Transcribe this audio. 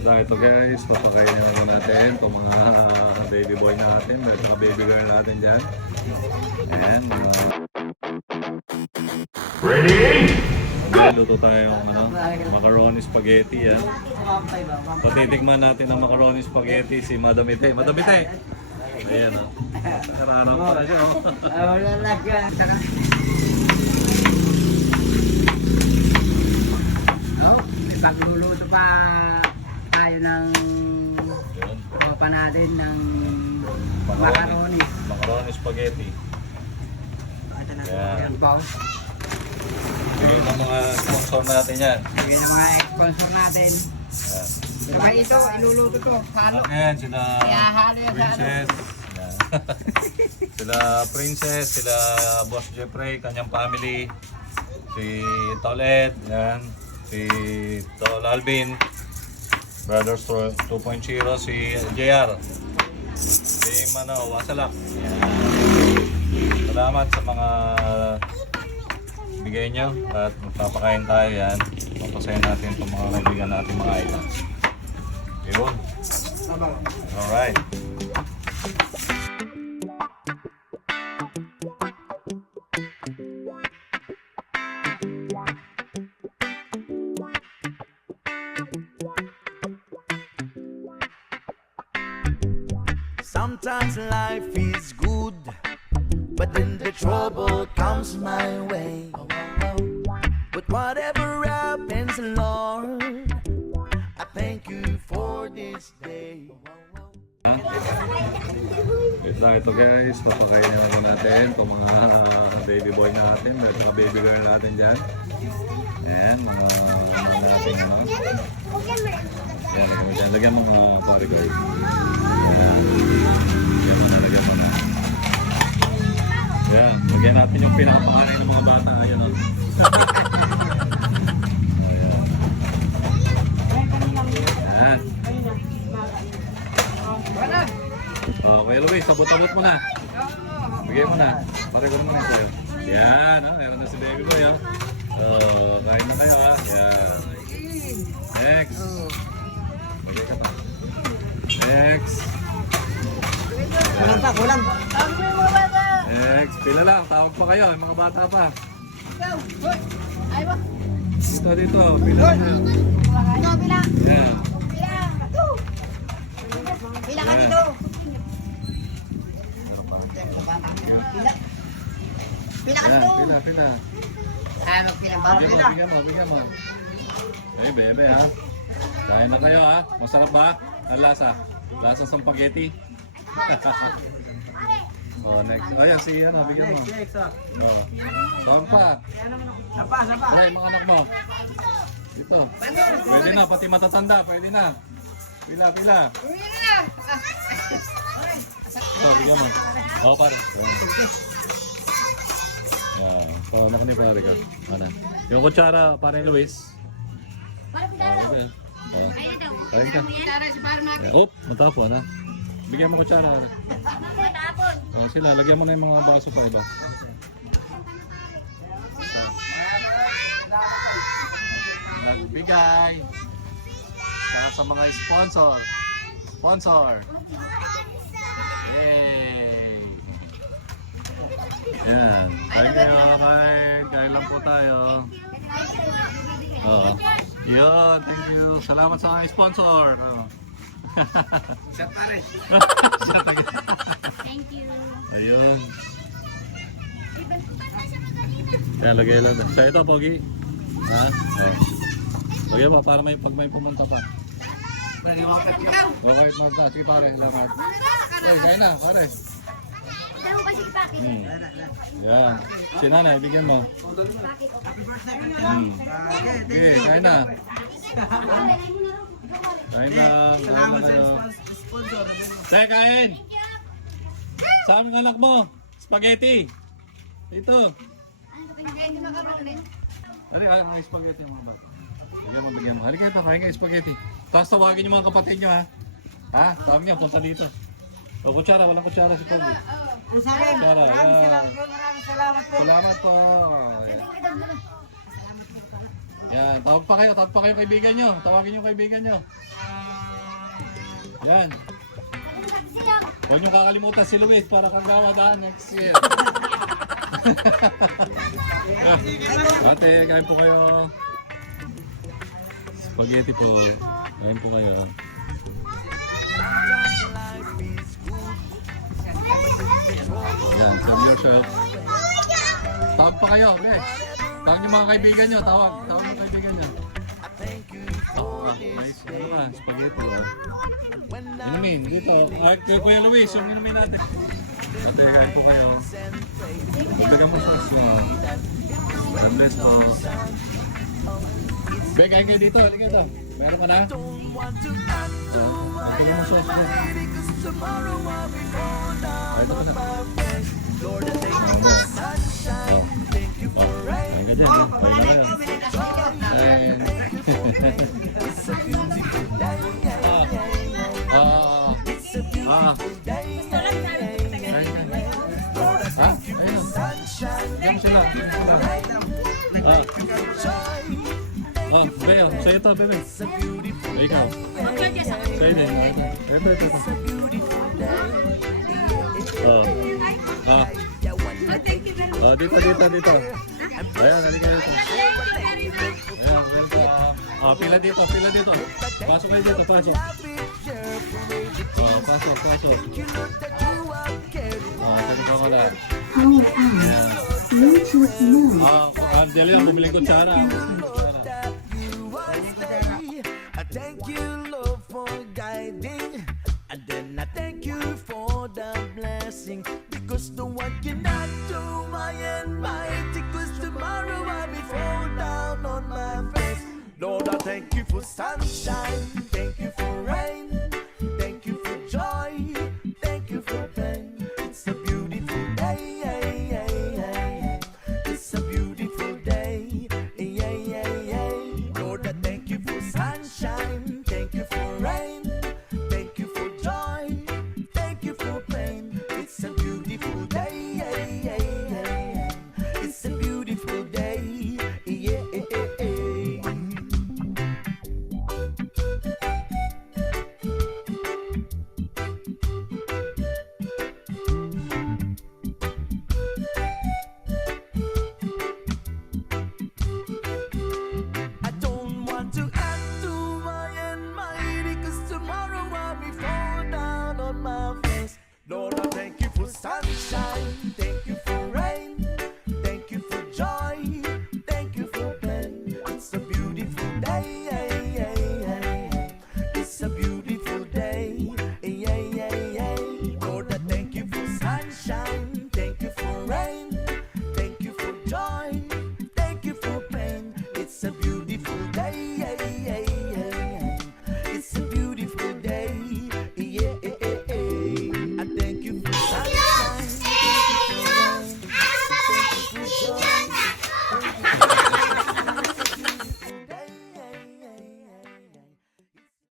Ito guys, papakainin naman natin itong mga baby boy natin, mga baby girl natin dyan. Ayan, ready? Luto tayong macaroni spaghetti. Patitikman natin ang macaroni spaghetti si Madam Ite. Madam Ite! Ayan o. Nakararap pa na siya o. Pagluluto pa tayo ng papa natin ng macaroni. Macaroni spaghetti. Ayan po. Bigyan ng mga sponsor natin yan. Bigyan ng mga sponsor natin. Kaya ito, iluluto to. Halo. Ayan, sila Halo yan sa Princess. Sila Princess, sila Boss Jeffrey, kanyang family. Si Tolet, yan. Si Tol Alvin. Brothers 2.0, si JR. Si Wasalak. Yan. Salamat sa mga bigay nyo at magpapakain tayo yan. Papasayin natin itong mga kaibigan natin mga items. Yun. Alright. Sometimes life is good, but then the trouble comes my way. But whatever happens, Lord, I thank you for this day. Ito guys, papakainin naman natin itong mga baby boy natin, mga baby girl natin dyan. Ayan, mga natin. Ayan, lagyan mo mga pabrikoy. Ayan, lagyan natin yung pinakapakain ng mga bata. Ayan o. Ayan. Kuya Luis, abot-abot mo na. Bigay mo na. Pareho mo na sa'yo. Yan, meron na si baby boy. Kain na kayo ha. Yan. Next. Bigay ka pa. Next. Kulang pa, kulang. Next. Pila lang, tawag pa kayo. Yung mga bata pa. Dito, dito. Pila na. Pila. Yan. Pila ka dito. Pila ka dito. Pila. Ay, magpila ba? Bigyan mo. Hey, bebe ha. Kain na kayo ha. Masarap ba? Ang lasa. Lasa sa spaghetti. Next. Ayan, sige ano, bigyan mo. Saan pa? Ay, mga anak mo. Dito. Pwede na, pati matatanda. Pwede na. Pila. Bigyan mo. Pare. Yan. Anak ni pare ko. Ano? Yung kutsara, pare Luis. Okay. Ayun ka. Matapon na. Bigyan mo kutsara. Sila, lagyan mo na yung mga baso pa iba. Nagbigay. Para sa mga sponsor. Yay! Yan. Kain lang po tayo. Yun, thank you. Salamat sa mga sponsor. Siya pare. Thank you. Ayun. Yan, lagay lang. Sa ito, Pogi. Ha? Lagay pa, para pag may pumunta pa. Okay, Magda. Sige pare, salamat. Ay, kain na, pare. Dahil mo kasi kipakit. Yan. Si nanay, bigyan mo. Okay, kain na. Kain lang. Salamat sa sponsor. Teka, kain! Sa aming anak mo, spaghetti. Dito. Ay, spaghetti mo ba? Bigyan mo. Halika ito, kain ka spaghetti. Tapos tawagin yung mga kapatid nyo ha. Ha? Tawag niya, punta dito. O, kutsara, walang kutsara si Pogi. Kutsara, Maraming salamat po. Salamat po. Yan, tawag pa kayo kaibigan nyo. Tawagin yung kaibigan nyo. Yan. Silang. Huwag niyo kakalimutan si Luis para kang gawadaan next year. Ate, kain po kayo. Spaghetti po. Kain po kayo. Yan, serve yourself. Tawag pa kayo, okay? Tawag niyo mga kaibigan niyo, tawag. Tawag mga kaibigan niyo. Nice, ano ka, spaghetti. Inumin, dito. Kuya Luis, yung inumin natin. Ate, kain po kayo. Bigyan mo sauce mo. God bless po. Be, kain kayo dito. Halika ito. Meron ka na? Bigyan mo sauce mo. Ay, ito ka na. Kain ka dyan. Kain na kayo. Kain. Ayun. Diyan mo sila. Beo, sa'yo to, bebe. Ikaw. Sa'yo din. Ito. Dito. Ayan, halika dito. Ayan, welcome. Pila dito. Pasok kayo dito, pasok. Pasok. Talika ko lang. Bluetooth mode. Angelo, bumili ko tsara. I thank you, Lord, for guiding. And then I thank you for the blessing. Because the one cannot do my and mighty. Because tomorrow I'll be fall down on my face. Lord, I thank you for sunshine. Thank you for rain. Thank you for joy. Thank you for pain. It's a beautiful day. It's a beautiful day. Lord, I thank you for sunshine. Thank you for rain. Thank you for joy. Thank you for pain. It's a beautiful day. It's a beautiful day. I don't want to add to my and mighty, 'cause tomorrow I'll be fall down on my face. Lord, I thank you for sunshine. Thank